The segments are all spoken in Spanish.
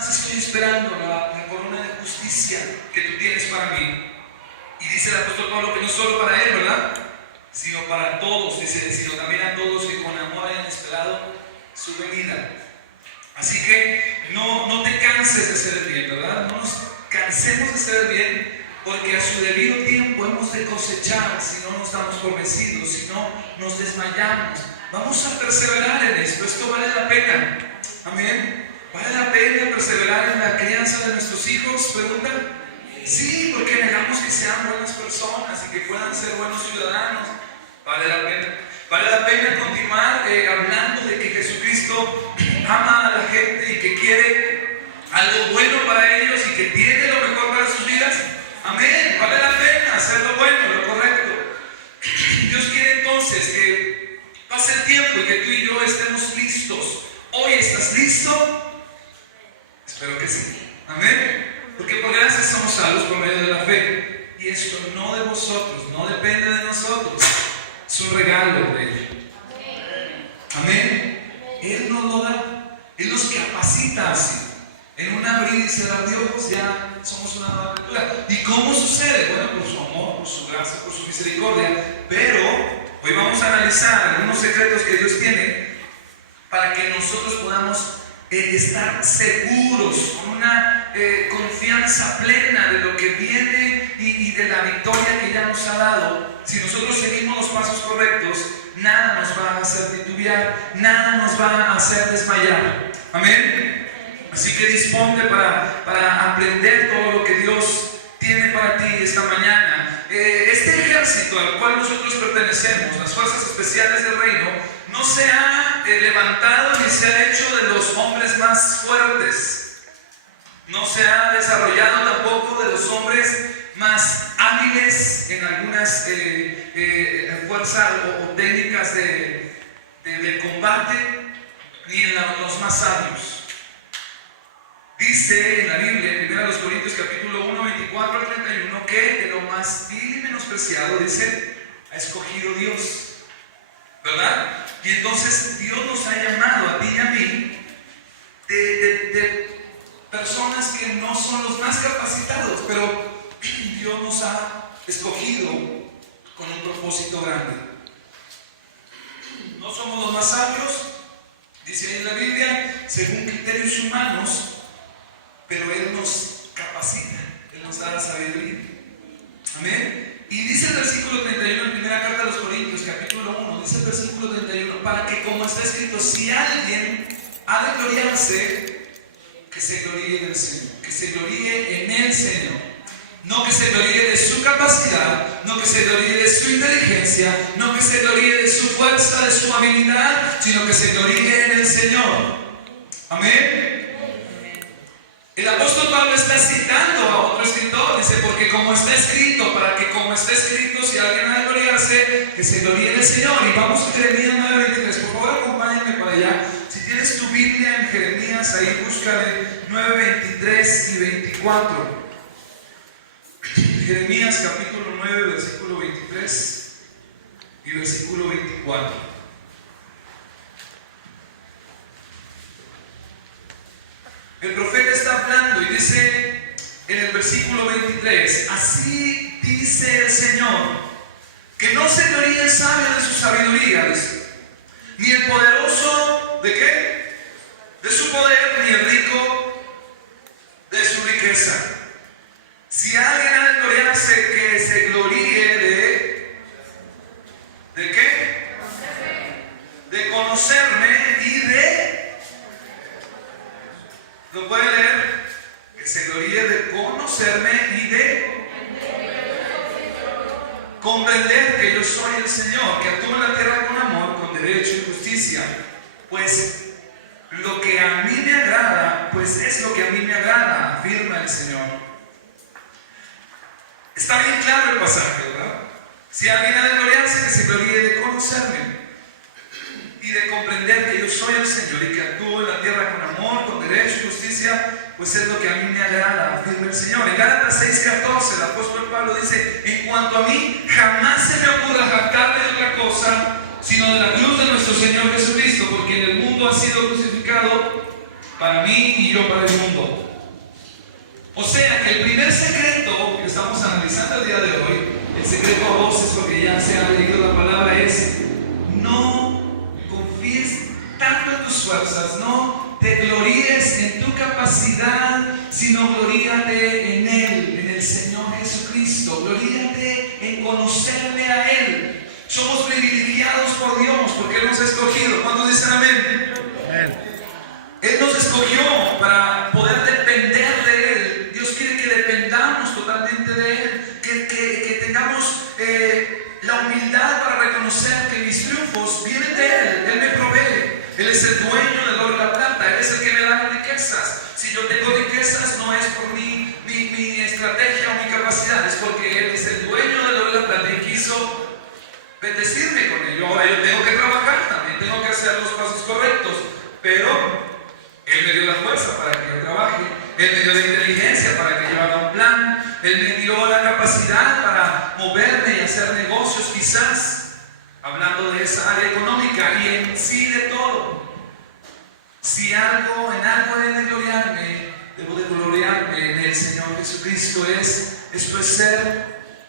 más estoy esperando la corona de justicia que tú tienes para mí. Y dice el apóstol Pablo que no solo para él, ¿verdad? Sino para todos, dice, sino también a todos que con amor hayan esperado su venida. Así que no te canses de hacer el bien, ¿verdad? No nos cansemos de hacer el bien, porque a su debido tiempo hemos de cosechar si no nos damos por vencidos, si no nos desmayamos. Vamos a perseverar en esto, esto vale la pena. Amén. ¿Vale la pena perseverar en la crianza de nuestros hijos? ¿Preguntan? Sí, porque negamos que sean buenas personas y que puedan ser buenos ciudadanos. Vale la pena. Vale la pena continuar hablando de que Jesucristo ama a la gente y que quiere algo bueno para ellos y que tiene lo mejor para sus vidas. Amén. Vale la pena hacer lo bueno, lo correcto. Dios quiere entonces que pase el tiempo y que tú y yo estemos listos. ¿Hoy estás listo? Espero que sí. Amén. Porque por gracia somos salvos por medio de la fe. Y esto no de vosotros, no depende de nosotros. Es un regalo de Él. Amén. Él nos lo da. Él nos capacita así. En un abrir y cerrar de ojos ya somos una nueva criatura. ¿Y cómo sucede? Bueno, por su amor, por su gracia, por su misericordia. Pero hoy vamos a analizar algunos secretos que Dios tiene para que nosotros podamos estar seguros, con una confianza plena de lo que viene y de la victoria que ya nos ha dado. Si nosotros seguimos los pasos correctos, nada nos va a hacer titubear, nada nos va a hacer desmayar. Amén. Así que disponte para aprender todo lo que Dios tiene para ti esta mañana. Este ejército al cual nosotros pertenecemos, las fuerzas especiales del reino, no se ha levantado ni se ha hecho de los hombres más fuertes. No se ha desarrollado tampoco de los hombres más hábiles en algunas fuerzas o técnicas de combate, ni en los más sabios. Dice en la Biblia, en 1 Corintios capítulo 1, 24 al 31, que de lo más vil y menospreciado, dice, ha escogido Dios. ¿Verdad? Y entonces Dios nos ha llamado a ti y a mí de personas que no son los más capacitados, pero Dios nos ha escogido con un propósito grande. No somos los más sabios, dice en la Biblia, según criterios humanos, pero Él nos capacita, Él nos da la sabiduría. Amén. Y dice el versículo 31 en primera carta a los Corintios, capítulo 1, dice el versículo 31, para que como está escrito, si alguien ha de gloriarse, que se gloríe del Señor, que se gloríe en el Señor. No que se gloríe de su capacidad, no que se gloríe de su inteligencia, no que se gloríe de su fuerza, de su habilidad, sino que se gloríe en el Señor. Amén. El apóstol Pablo está citando a otro escritor, dice, porque como está escrito, para que como está escrito, si alguien ha de gloriarse, que se gloríe en el Señor. Y vamos a Jeremías 9:23, por favor acompáñenme para allá. Si tienes tu Biblia en Jeremías, ahí búscale 9:23 y 24. Jeremías capítulo 9, versículo 23 y versículo 24. El profeta está hablando y dice en el versículo 23, así dice el Señor, que no se gloríe el sabio de su sabiduría, dice, ni el poderoso, ¿de qué? De su poder, ni el rico de su riqueza. Si alguien ha de gloriarse, que se gloríe ¿de qué? De conocerme y ¿lo puede leer? Que se gloríe de conocerme y de comprender que yo soy el Señor, que actúo en la tierra con amor, con derecho y justicia. Pues lo que a mí me agrada, pues es lo que a mí me agrada, afirma el Señor. Está bien claro el pasaje, ¿verdad? Si alguien ha de gloriarse, que se gloríe de conocerme y de comprender que yo soy el Señor y que actúo en la tierra con amor, con derecho y justicia, pues es lo que a mí me agrada, afirma el Señor. En Gálatas 6:14 el apóstol Pablo dice, en cuanto a mí, jamás se me ocurra jactarme de otra cosa, sino de la cruz de nuestro Señor Jesucristo, porque en el mundo ha sido crucificado para mí y yo para el mundo. O sea que el primer secreto que estamos analizando el día de hoy, el secreto a voces, porque ya se ha leído la palabra, es: no confíes tanto en tus fuerzas, no te gloríes en tu capacidad, sino gloríate en Él, en el Señor Jesucristo. Gloríate en conocerle a Él. Somos privilegiados por Dios porque Él nos ha escogido. ¿Cuántos dicen amén? Amén. Él nos escogió para poder depender de Él. Dios quiere que dependamos totalmente de Él, que tengamos la humildad para reconocer que mis triunfos vienen de Él. Él me provee. Él es el dueño del oro y la plata. Él es el que me da las riquezas. Si yo tengo riquezas, no es por mi estrategia o mi capacidad, es porque Él es el dueño del oro y la plata y quiso bendecirme con ello. Ahora yo tengo que trabajar también, tengo que hacer los pasos correctos, pero Él me dio la fuerza para que yo trabaje, Él me dio la inteligencia para que yo haga un plan, Él me dio la capacidad para moverme y hacer negocios, quizás, hablando de esa área económica y en sí de todo. Si en algo he de gloriarme, debo de gloriarme en el Señor Jesucristo. Esto es ser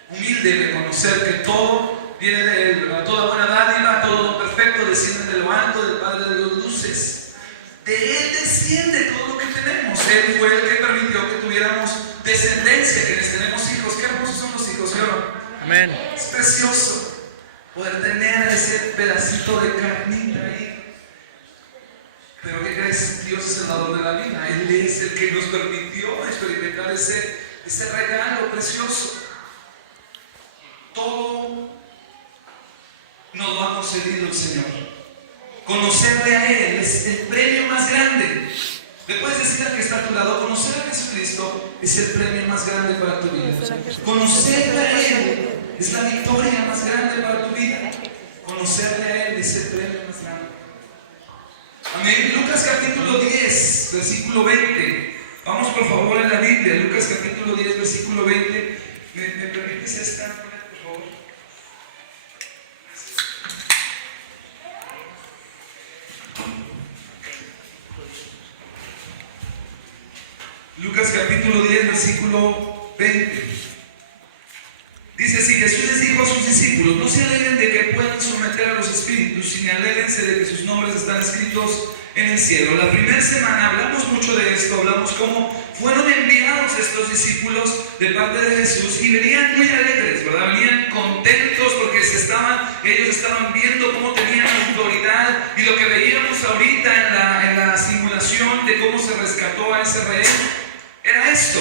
humilde y reconocer que todo viene de Él, ¿verdad? Toda buena dádiva, todo lo perfecto desciende de lo alto, del Padre de las luces. De Él desciende todo lo que tenemos. Él fue el que permitió que tuviéramos descendencia, que les tenemos hijos. Qué hermosos son los hijos, ¿no? Amén. Es precioso poder tener ese pedacito de carnita ahí. Pero ¿qué crees? Dios es el dador de la vida. Él es el que nos permitió experimentar ese regalo precioso. Todo nos lo ha concedido el Señor. Conocerle a Él es el premio más grande. Le puedes decir al que está a tu lado: conocer a Jesucristo es el premio más grande para tu vida. Conocerle a Él es la victoria más grande para tu vida. Conocerle a Él es el premio más grande. Amén. Lucas capítulo 10, versículo 20. Vamos por favor en la Biblia. Lucas capítulo 10, versículo 20. ¿Me permites esta, por favor? Lucas capítulo 10, versículo 20. Dice así: Jesús les dijo a sus discípulos: no se alegren de que puedan someter a los espíritus, sino alégrense de que sus nombres están escritos en el cielo. La primera semana hablamos mucho de esto, hablamos cómo fueron enviados estos discípulos de parte de Jesús y venían muy alegres, ¿verdad? Venían contentos porque ellos estaban viendo cómo tenían autoridad, y lo que veíamos ahorita en la simulación de cómo se rescató a ese rehén era esto.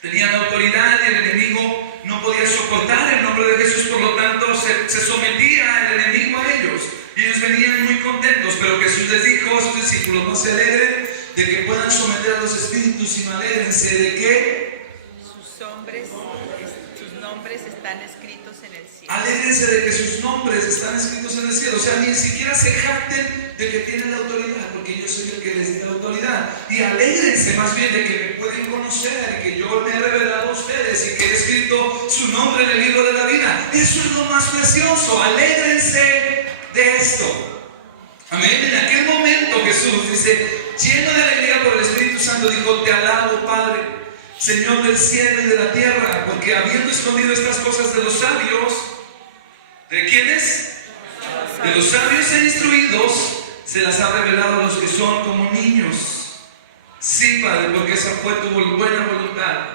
Tenían autoridad y el enemigo no podía soportar el nombre de Jesús, por lo tanto se sometía el enemigo a ellos. Y ellos venían muy contentos, pero Jesús les dijo a sus discípulos: no se alegren de que puedan someter a los espíritus, sino alégrense de que sus nombres están escritos en el cielo. Alégrense de que sus nombres están escritos en el cielo. O sea, ni siquiera se jacten de que tienen la autoridad, porque yo soy el que les da la autoridad. Y alégrense más bien de que me pueden conocer, y que yo me he revelado a ustedes y que he escrito su nombre en el libro de la vida. Eso es lo más precioso. Alégrense de esto. Amén. En aquel momento Jesús dice, lleno de alegría por el Espíritu Santo, dijo: te alabo, Padre, Señor del cielo y de la tierra, porque habiendo escondido estas cosas de los sabios, ¿de quiénes? De los sabios e instruidos, se las ha revelado a los que son como niños. Sí, Padre, porque esa fue tu buena voluntad.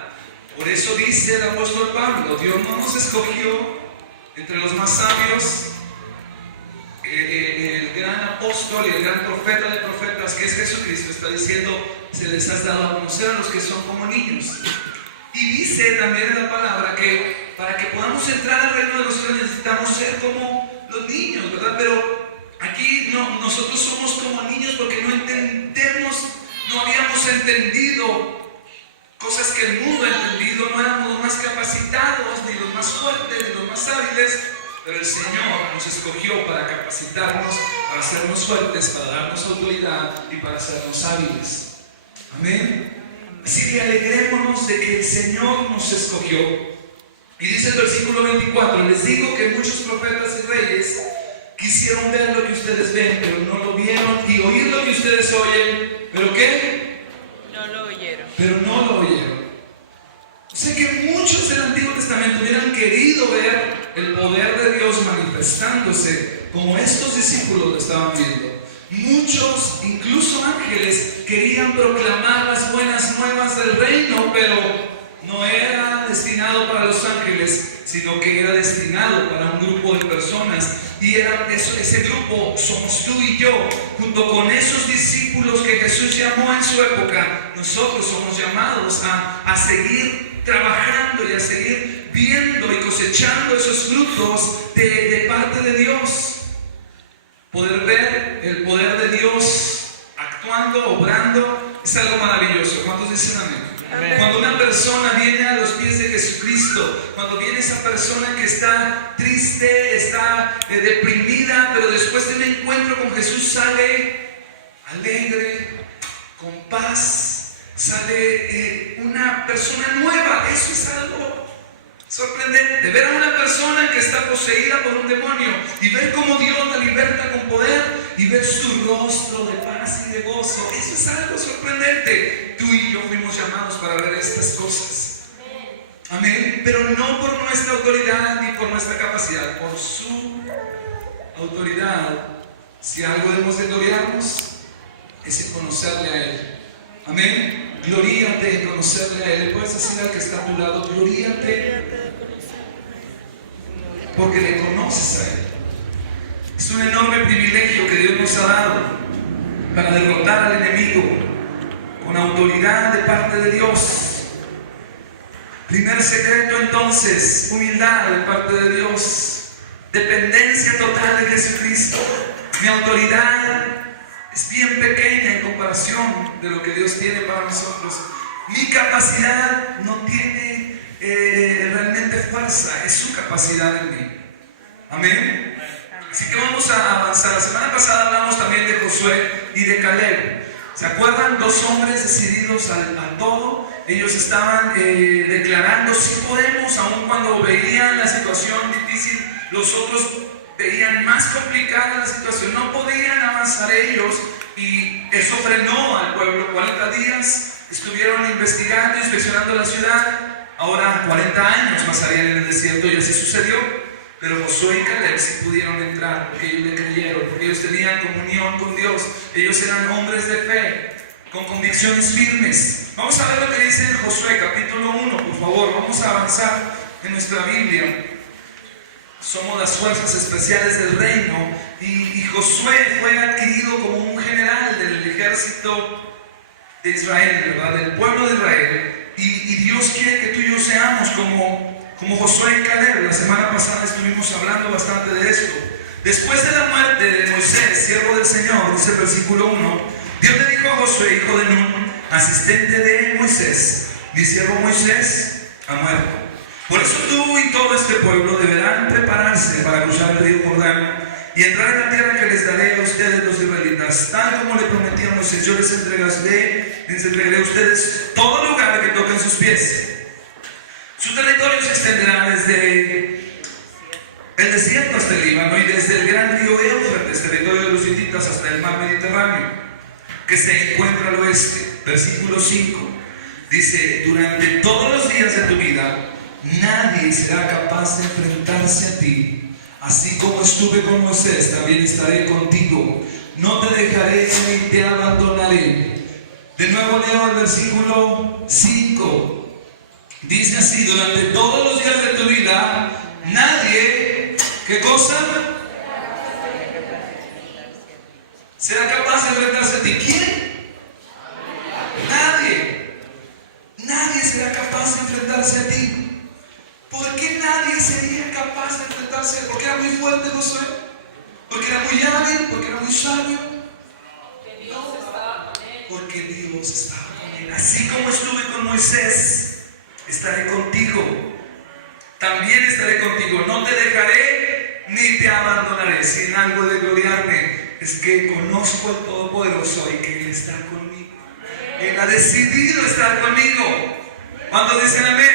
Por eso dice el apóstol Pablo: Dios no nos escogió entre los más sabios. El gran apóstol y el gran profeta de profetas, que es Jesucristo, está diciendo: se les ha dado a conocer a los que son como niños. Y dice también en la palabra que para que podamos entrar al reino de los cielos necesitamos ser como los niños, ¿verdad? Pero aquí nosotros somos como niños porque no entendemos, no habíamos entendido cosas que el mundo ha entendido, no éramos los más capacitados, ni los más fuertes, ni los más hábiles. Pero el Señor nos escogió para capacitarnos, para hacernos fuertes, para darnos autoridad y para hacernos hábiles. Amén. Así que alegrémonos de que el Señor nos escogió. Y dice el versículo 24: les digo que muchos profetas y reyes quisieron ver lo que ustedes ven, pero no lo vieron, y oír lo que ustedes oyen, ¿Pero qué? No lo oyeron. Pero no lo oyeron. O sea que muchos del Antiguo Testamento hubieran querido ver el poder de Dios manifestándose como estos discípulos lo estaban viendo. Muchos, incluso ángeles, querían proclamar las buenas nuevas del reino, pero no era destinado para los ángeles, sino que era destinado para un grupo de personas. Y ese grupo somos tú y yo, junto con esos discípulos que Jesús llamó en su época. Nosotros somos llamados a seguir trabajando y a seguir viendo y cosechando esos frutos de parte de Dios. Poder ver el poder de Dios actuando, obrando, es algo maravilloso. ¿Cuántos dicen amén? Amén. Cuando una persona viene a los pies de Jesucristo, cuando viene esa persona que está triste, está deprimida, pero después de un encuentro con Jesús sale alegre, con paz, sale una persona nueva. Eso es algo sorprendente. Ver a una persona que está poseída por un demonio y ver cómo Dios la liberta con poder y ver su rostro de paz y de gozo. Eso es algo sorprendente. Tú y yo fuimos llamados para ver estas cosas. Amén. Pero no por nuestra autoridad ni por nuestra capacidad, por su autoridad. Si algo debemos de gloriarnos, es en conocerle a Él. Amén. Gloríate en conocerle a Él. Le puedes decir al que está a tu lado, gloríate porque le conoces a Él. Es un enorme privilegio que Dios nos ha dado para derrotar al enemigo con autoridad de parte de Dios. Primer secreto entonces, humildad de parte de Dios, dependencia total de Jesucristo. Mi autoridad es bien pequeña en comparación de lo que Dios tiene para nosotros. Mi capacidad no tiene realmente fuerza, es su capacidad en mí. Amén. Así que vamos a avanzar. La semana pasada hablamos también de Josué y de Caleb. ¿Se acuerdan? Dos hombres decididos a todo. Ellos estaban declarando si podemos, aun cuando veían la situación difícil. Los otros veían más complicada la situación, no podían avanzar ellos, y eso frenó al pueblo. 40 días estuvieron investigando, inspeccionando la ciudad. Ahora 40 años pasarían en el desierto y así sucedió. Pero Josué y Caleb sí pudieron entrar porque ellos le creyeron, porque ellos tenían comunión con Dios. Ellos eran hombres de fe, con convicciones firmes. Vamos a ver lo que dice en Josué capítulo 1, por favor. Vamos a avanzar en nuestra Biblia. Somos las fuerzas especiales del reino, y Josué fue adquirido como un general del ejército de Israel, ¿verdad? Del pueblo de Israel, y Dios quiere que tú y yo seamos como Josué y Caleb. La semana pasada estuvimos hablando bastante de esto. Después de la muerte de Moisés, siervo del Señor, dice el versículo 1, Dios le dijo a Josué, hijo de Nun, asistente de Moisés: mi siervo Moisés ha muerto. Por eso tú y todo este pueblo deberán prepararse para cruzar el río Jordán y entrar en la tierra que les daré a ustedes los israelitas, tal como le prometí a Moisés. Yo les entregaré a ustedes todo lugar que toquen sus pies. Su territorio se extenderá desde el desierto hasta el Líbano y desde el gran río Éufrates, territorio de los hititas, hasta el mar Mediterráneo, que se encuentra al oeste. Versículo 5 dice: durante todos los días de tu vida nadie será capaz de enfrentarse a ti. Así como estuve con Moisés, también estaré contigo. No te dejaré ni te abandonaré. De nuevo leo el versículo 5. Dice así: durante todos los días de tu vida nadie, ¿qué cosa? Será capaz de enfrentarse a ti. ¿Quién? Nadie. Nadie será capaz de enfrentarse a ti. ¿Por qué nadie sería capaz de enfrentarse a él? ¿Porque era muy fuerte Josué? ¿Porque era muy hábil? ¿Porque era muy sabio? Porque Dios estaba con él. Así como estuve con Moisés, estaré contigo. También estaré contigo. No te dejaré ni te abandonaré. Si en algo de gloriarme es que conozco al Todopoderoso y que Él está conmigo. Él ha decidido estar conmigo. ¿Cuántos dicen amén?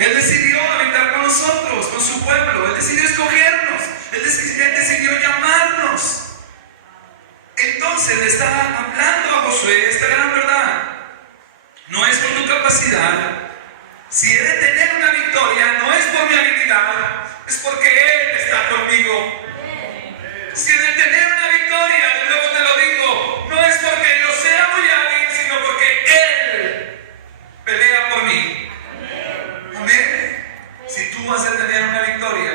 Él decidió habitar con nosotros, con su pueblo. Él decidió escogernos. Él decidió llamarnos. Él Entonces le está hablando a Josué esta gran verdad. No es por tu capacidad. Si he de tener una victoria, no es por mi habilidad, es porque Él está conmigo. Si he de tener una victoria, de nuevo te lo digo, no es porque yo sea muy hábil, sino porque Él pelea por mí. Amén. Si tú vas a tener una victoria,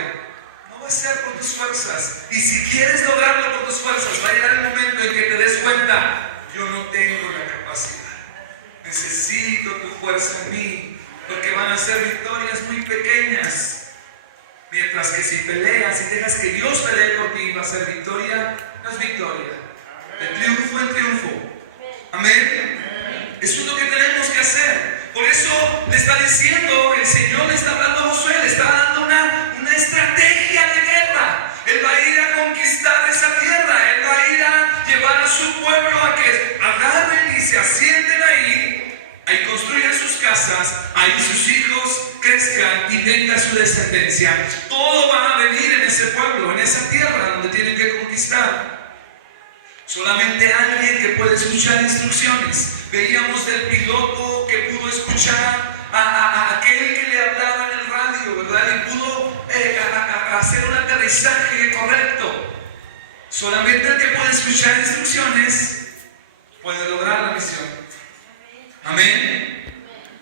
no va a ser por tus fuerzas. Y si quieres lograrlo por tus fuerzas, va a llegar el momento en que te des cuenta, yo no tengo la capacidad. Necesito tu fuerza en mí, porque van a ser victorias muy pequeñas. Mientras que si peleas y dejas que Dios pelee por ti, va a ser victoria tras victoria, de triunfo en triunfo. Amén. Eso es lo que tenemos que hacer. Por eso le está diciendo, el Señor le está hablando a Josué, le está dando una estrategia de guerra. Él va a ir a conquistar esa tierra, Él va a ir a llevar a su pueblo a que agarren y se asienten ahí construyan sus casas, ahí sus hijos crezcan y tengan su descendencia. Todo va a venir en ese pueblo, en esa tierra donde tienen que conquistar. Solamente alguien que puede escuchar instrucciones. Veíamos del piloto que pudo escuchar a aquel que le hablaba en el radio, ¿verdad? Y pudo hacer un aterrizaje correcto. Solamente el que puede escuchar instrucciones puede lograr la misión. Amén.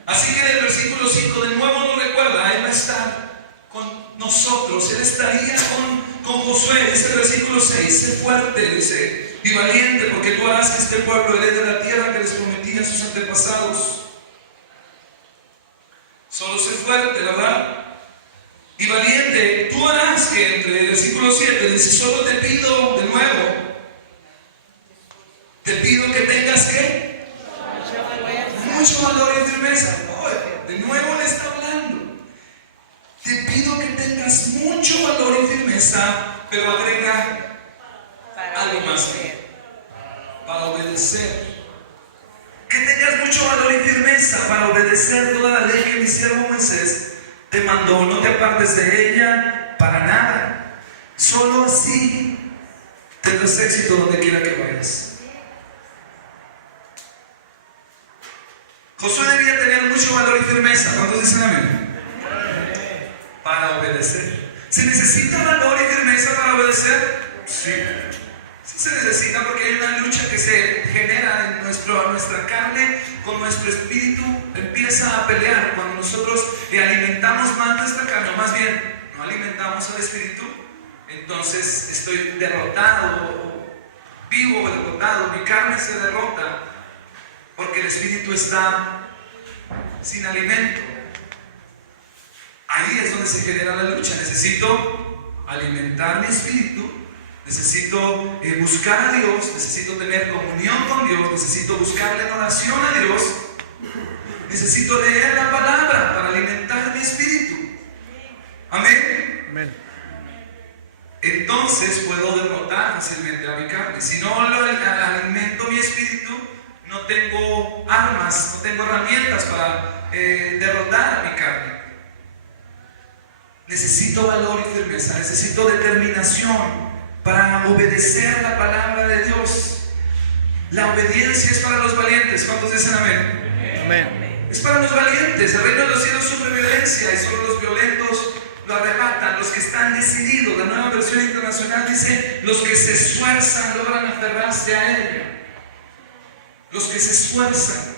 Así que en el versículo 5 de nuevo nos recuerda, Él va a estar con nosotros, Él estaría con Josué. Dice el versículo 6, sé fuerte, dice, y valiente, porque tú harás que este pueblo herede la tierra que les prometí a sus antepasados. Solo sé fuerte, ¿verdad? Y valiente, tú harás que, entre el versículo 7 dice, solo te pido de nuevo, te pido que tengas que mucho valor y firmeza. De nuevo le está hablando. Te pido que tengas mucho valor y firmeza, pero agrega algo más para obedecer. Que tengas mucho valor y firmeza para obedecer toda la ley que mi siervo Moisés te mandó. No te apartes de ella para nada. Solo así tendrás éxito donde quiera que vayas. Josué debía tener mucho valor y firmeza. ¿Cuántos dicen amén? Para obedecer. ¿Se necesita valor y firmeza para obedecer? Sí. Sí se necesita, porque hay una lucha que se genera en nuestra carne con nuestro espíritu. Empieza a pelear cuando nosotros alimentamos más nuestra carne, o más bien no alimentamos al espíritu. Entonces estoy derrotado, vivo derrotado, mi carne se derrota porque el espíritu está sin alimento. Ahí es donde se genera la lucha. Necesito alimentar mi espíritu, necesito buscar a Dios, necesito tener comunión con Dios, necesito buscarle en oración a Dios, necesito leer la palabra para alimentar mi espíritu. Amén. Amén. Entonces puedo derrotar fácilmente a mi carne. Si no alimento mi espíritu, no tengo armas, no tengo herramientas para derrotar a mi carne. Necesito valor y firmeza, necesito determinación para obedecer la palabra de Dios. La obediencia es para los valientes. ¿Cuántos dicen amén? Amén. Es para los valientes. El reino de los cielos sufre violencia y solo los violentos lo arrebatan. Los que están decididos, la Nueva Versión Internacional dice, los que se esfuerzan logran aferrarse a ella. Los que se esfuerzan.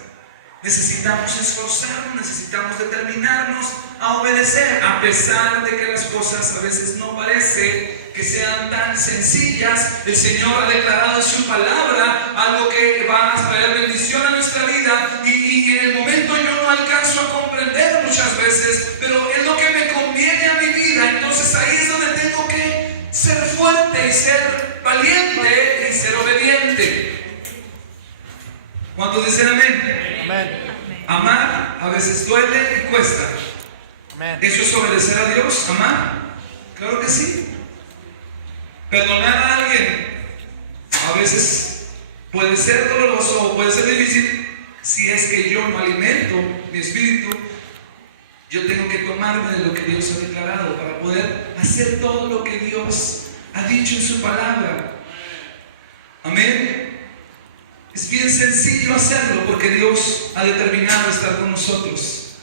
Necesitamos esforzarnos, necesitamos determinarnos a obedecer, a pesar de que las cosas a veces no parece que sean tan sencillas. El Señor ha declarado en su palabra algo que va a traer bendición a nuestra vida, y en el momento yo no alcanzo a comprender muchas veces, pero es lo que me conviene a mi vida. Entonces ahí es donde tengo que ser fuerte y ser valiente y ser obediente. ¿Cuántos dicen amén? Amén. Amar a veces duele y cuesta. Amén. ¿Eso es obedecer a Dios? ¿Amar? Claro que sí. Perdonar a alguien a veces puede ser doloroso o puede ser difícil. Si es que yo no alimento mi espíritu, yo tengo que tomarme de lo que Dios ha declarado para poder hacer todo lo que Dios ha dicho en su palabra. Amén. Es bien sencillo hacerlo porque Dios ha determinado estar con nosotros.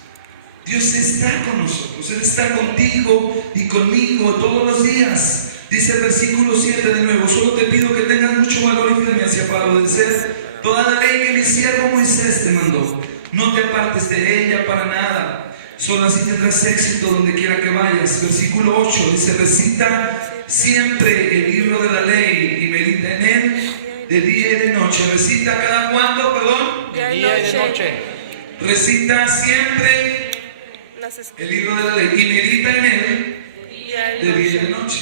Dios está con nosotros, Él está contigo y conmigo todos los días. Dice el versículo 7 de nuevo: solo te pido que tengas mucho valor y firmeza para obedecer toda la ley que mi siervo Moisés te mandó. No te apartes de ella para nada, solo así tendrás éxito donde quiera que vayas. Versículo 8 dice: recita siempre el libro de la ley y medita en él de día y de noche. Recita cada cuándo, perdón, de día y de noche. Recita siempre el libro de la ley y medita en él de día y de noche.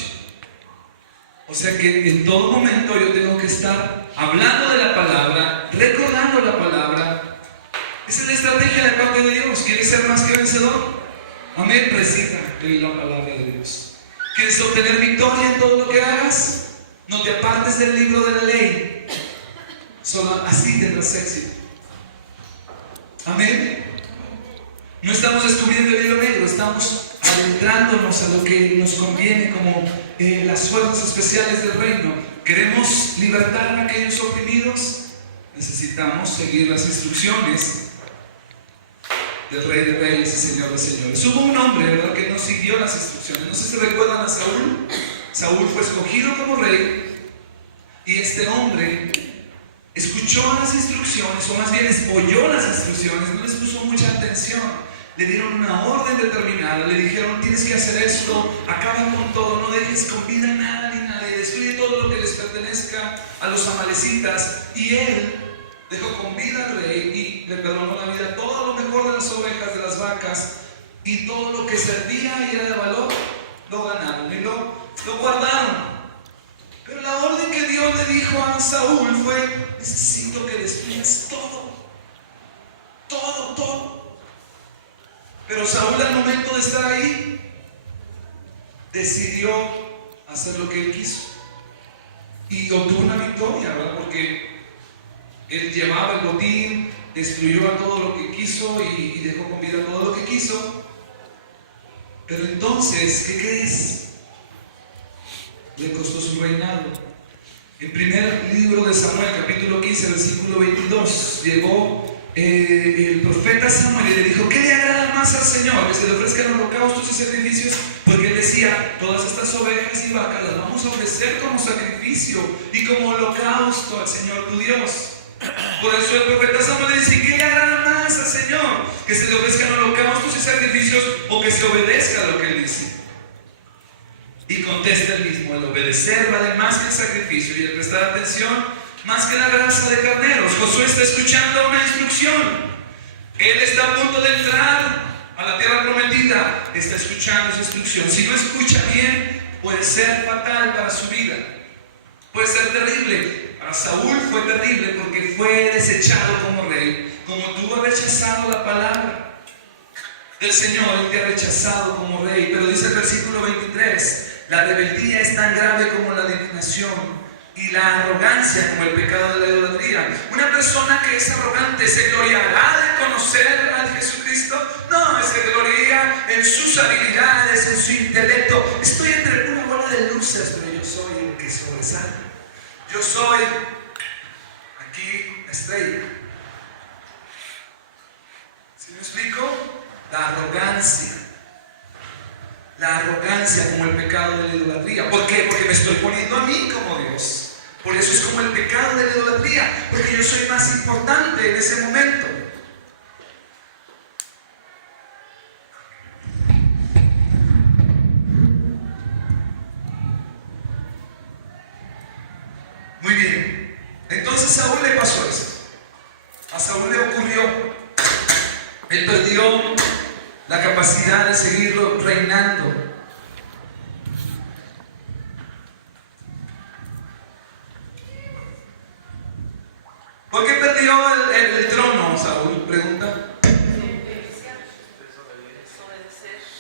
O sea que en todo momento yo tengo que estar hablando de la palabra, recordando la palabra. Esa es la estrategia de parte de Dios. ¿Quieres ser más que vencedor? Amén. Recita la palabra de Dios. ¿Quieres obtener victoria en todo lo que hagas? No te apartes del libro de la ley. Solo así tendrás éxito. Amén. No estamos descubriendo el hilo negro, estamos adentrándonos a lo que nos conviene como las fuerzas especiales del reino. ¿Queremos libertar a aquellos oprimidos? Necesitamos seguir las instrucciones del Rey de Reyes y Señor de Señores. Hubo un hombre, ¿verdad?, que no siguió las instrucciones. No sé si recuerdan a Saúl. Saúl fue escogido como rey y este hombre escuchó las instrucciones, o más bien oyó las instrucciones, no les puso mucha atención. Le dieron una orden determinada, le dijeron: tienes que hacer esto, acaba con todo, no dejes con vida nada ni nadie, destruye todo lo que les pertenezca a los amalecitas. Y él dejó con vida al rey y le perdonó la vida, todo lo mejor de las ovejas, de las vacas, y todo lo que servía y era de valor, lo ganaron y lo guardaron. Pero la orden que Dios le dijo a Saúl fue: necesito que destruyas todo, todo, todo. Pero Saúl, al momento de estar ahí, decidió hacer lo que él quiso y obtuvo una victoria, ¿verdad? Porque él llevaba el botín, destruyó a todo lo que quiso y dejó con vida todo lo que quiso. Pero entonces, ¿qué crees? Le costó su reinado. En primer libro de Samuel, capítulo 15, versículo 22, llegó el profeta Samuel y le dijo: ¿qué le agrada más al Señor? Que se le ofrezcan holocaustos y sacrificios. Porque él decía: todas estas ovejas y vacas las vamos a ofrecer como sacrificio y como holocausto al Señor tu Dios. Por eso el profeta Samuel le dice: ¿qué le agrada más al Señor? Que se le ofrezcan holocaustos y sacrificios o que se obedezca a lo que él dice. Y contesta el mismo: el obedecer vale más que el sacrificio y el prestar atención más que la grasa de carneros. Josué está escuchando una instrucción. Él está a punto de entrar a la tierra prometida. Está escuchando esa instrucción. Si no escucha bien, puede ser fatal para su vida. Puede ser terrible. Para Saúl fue terrible porque fue desechado como rey. Como tú has rechazado la palabra del Señor, Él te ha rechazado como rey. Pero dice el versículo 23: la rebeldía es tan grave como la adivinación y la arrogancia como el pecado de la idolatría. Una persona que es arrogante ¿se gloriará de conocer a Jesucristo? No, se gloria en sus habilidades, en su intelecto. Estoy entre una bola de luces, pero yo soy el que sobresale. Yo soy aquí la estrella. ¿Sí me explico? La arrogancia. La arrogancia como el pecado de la idolatría. ¿Por qué? Porque me estoy poniendo a mí como Dios. Por eso es como el pecado de la idolatría. Porque yo soy más importante en ese momento. Muy bien. Entonces a Saúl le pasó eso. A Saúl le ocurrió. Él perdió la capacidad de seguirlo reinando. ¿Por qué perdió el trono, Saúl? Pregunta.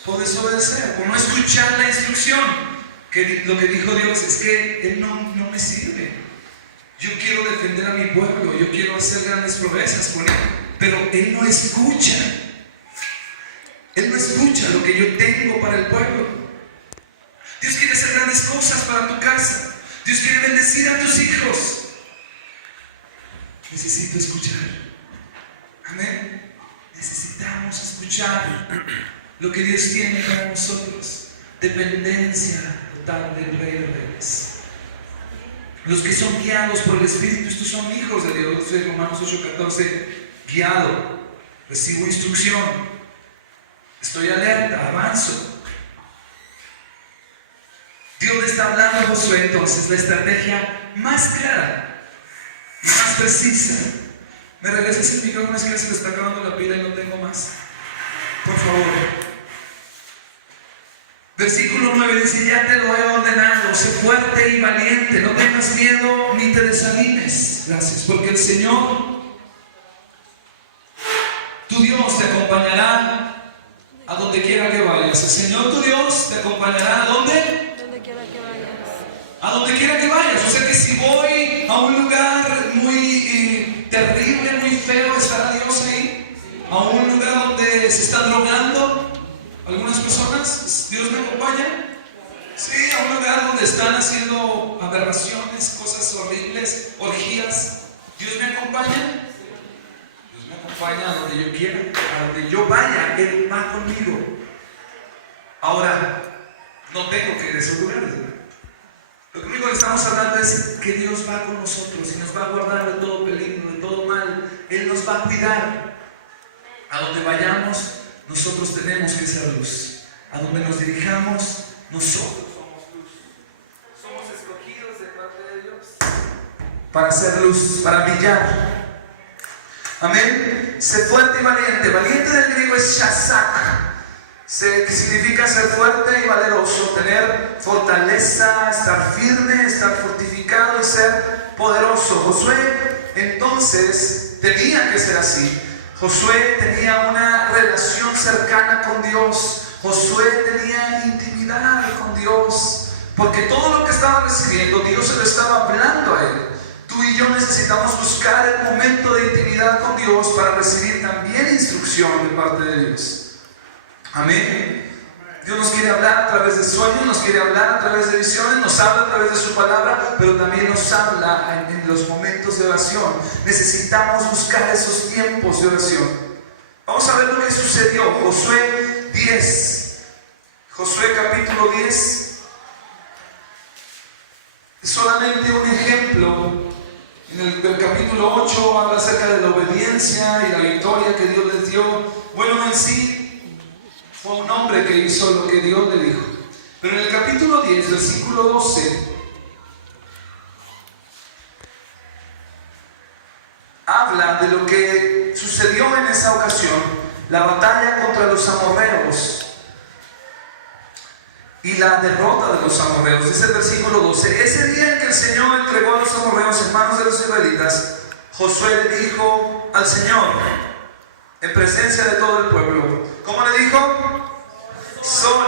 Por desobedecer, por no escuchar la instrucción. Que lo que dijo Dios es que Él no me sirve. Yo quiero defender a mi pueblo, yo quiero hacer grandes proezas con Él, pero Él no escucha. Él no escucha lo que yo tengo para el pueblo. Dios quiere hacer grandes cosas para tu casa. Dios quiere bendecir a tus hijos. Necesito escuchar. Amén. Necesitamos escuchar lo que Dios tiene para nosotros. Dependencia total del Rey de Reyes. Los que son guiados por el Espíritu, estos son hijos de Dios. Romanos 8:14. Guiado, recibo instrucción, estoy alerta, avanzo. Dios le está hablando a Josué entonces la estrategia más clara y más precisa. ¿Me regresas el micrófono? Es que se me está acabando la pila y no tengo más. Por favor. Versículo 9 dice: ya te lo he ordenado, sé fuerte y valiente, no tengas miedo ni te desanimes. Gracias, porque el Señor, tu Dios, te acompañará a donde quiera que vayas. El Señor, tu Dios, te acompañará a donde? Donde quiera que vayas. A donde quiera que vayas. O sea que si voy a un lugar muy terrible, muy feo, ¿estará Dios ahí? A un lugar donde se están drogando algunas personas, ¿Dios me acompaña? Sí, a un lugar donde están haciendo aberraciones, cosas horribles, orgías. ¿Dios me acompaña? Dios me acompaña a donde yo quiera, a donde yo vaya, Él va conmigo. Ahora, no tengo que ir a esos lugares, ¿verdad? Lo único que estamos hablando es que Dios va con nosotros y nos va a guardar de todo peligro, de todo mal. Él nos va a cuidar. A donde vayamos, nosotros tenemos que ser luz. A donde nos dirijamos, nosotros somos luz. Somos escogidos de parte de Dios para ser luz, para brillar. Amén. Sé fuerte y valiente. Valiente del griego es shazak, que significa ser fuerte y valeroso, tener fortaleza, estar firme, estar fortificado y ser poderoso. Josué entonces tenía que ser así. Josué tenía una relación cercana con Dios. Josué tenía intimidad con Dios, porque todo lo que estaba recibiendo, Dios se lo estaba hablando a él. Tú y yo necesitamos buscar el momento de intimidad con Dios para recibir también instrucción de parte de Dios. Amén. Dios nos quiere hablar a través de sueños, nos quiere hablar a través de visiones, nos habla a través de su palabra, pero también nos habla en los momentos de oración. Necesitamos buscar esos tiempos de oración. Vamos a ver lo que sucedió. Josué 10. Josué capítulo 10. Es solamente un ejemplo. En el capítulo 8 habla acerca de la obediencia y la victoria que Dios les dio. Bueno, en sí fue un hombre que hizo lo que Dios le dijo. Pero en el capítulo 10, versículo 12, habla de lo que sucedió en esa ocasión, la batalla contra los amorreos y la derrota de los amorreos. Dice el versículo 12: ese día en que el Señor entregó a los amorreos en manos de los israelitas, Josué le dijo al Señor, en presencia de todo el pueblo, ¿cómo le dijo? Sol,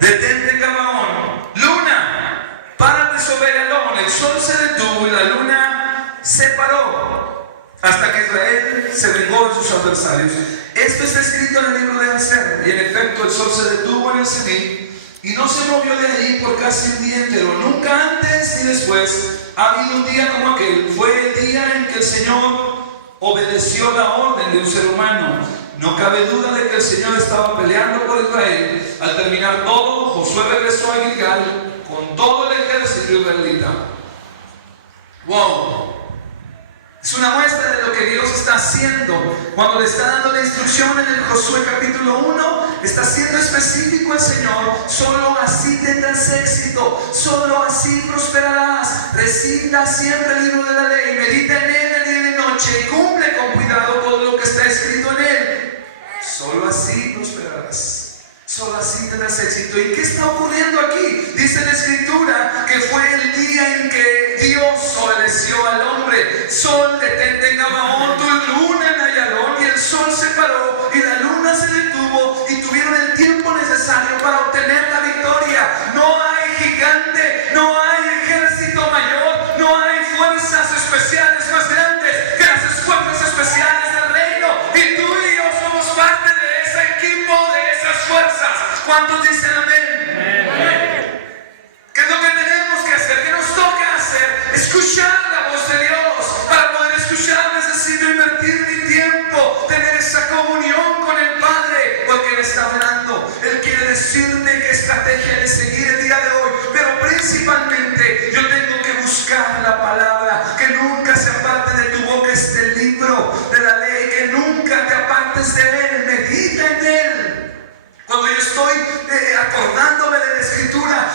detente en Gabaón. Luna, párate sobre Galón. El sol se detuvo y la luna se paró hasta que Israel se vengó de sus adversarios. Esto está escrito en el libro de Aser. Y en efecto el sol se detuvo en el cenit y no se movió de ahí por casi un día entero. Nunca antes ni después ha habido un día como aquel. Fue el día en que el Señor obedeció la orden de un ser humano. No cabe duda de que el Señor estaba peleando por Israel. Al terminar todo, Josué regresó a Gilgal con todo el ejército israelita. ¡Wow! Es una muestra de lo que Dios está haciendo. Cuando le está dando la instrucción en el Josué capítulo 1, está siendo específico el Señor. Solo así tendrás éxito, solo así prosperarás. Recita siempre el libro de la ley, medita en él de día y de noche y cumple con cuidado todo lo que está escrito en él. Solo así prosperarás. Solo así tendrás éxito. ¿Y qué está ocurriendo aquí? Dice la Escritura que fue el día en que Dios obedeció al hombre. Sol, detente en Gabaón, tu luna en Ayalón. Y el sol se paró y la luna se detuvo y tuvieron el tiempo necesario para obtener la victoria. No hay gigante, no hay ejército mayor, no hay fuerzas especiales más grandes que las fuerzas especiales del reino. Y tú y yo somos parte de ese equipo, de esas fuerzas. ¿Cuántos dicen amén? Amén. ¿Qué es lo que tenemos que hacer? ¿Qué nos toca hacer? Escuchar la voz de Dios para poder escuchar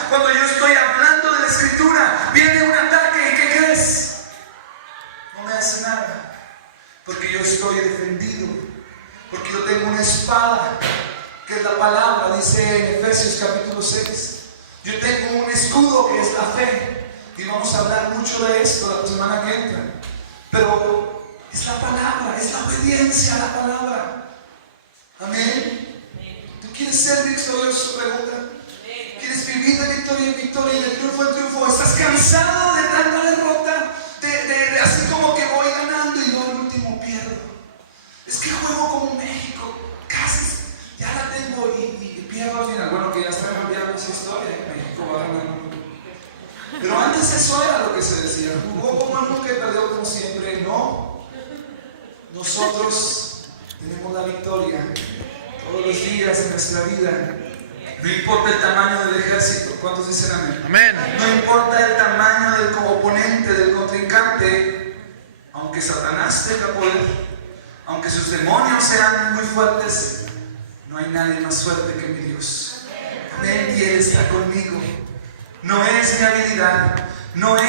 cuando yo estoy hablando de la Escritura, viene un ataque y ¿qué crees? No me hace nada, porque yo estoy defendido, porque yo tengo una espada, que es la palabra, dice en Efesios capítulo 6. Yo tengo un escudo que es la fe, y vamos a hablar mucho de esto la semana que entra, pero es la palabra, es la obediencia a la palabra. Amén. ¿Tú quieres ser victorioso? Pregunta. ¿Quieres vivir de victoria en victoria y de triunfo en triunfo? ¿Estás cansado de tanta derrota? De así como que voy ganando y yo al último pierdo. Es que juego como México, casi ya la tengo y pierdo al final. Bueno, que ya está cambiando esa historia, México va ganando. Pero antes eso era lo que se decía, jugó como nunca y perdió como siempre. No, nosotros tenemos la victoria todos los días de nuestra vida. No importa el tamaño del ejército. ¿Cuántos dicen amén? Amén. No importa el tamaño del oponente, del contrincante, aunque Satanás tenga poder, aunque sus demonios sean muy fuertes, no hay nadie más fuerte que mi Dios. Amén. Y Él está conmigo. No es mi habilidad, no es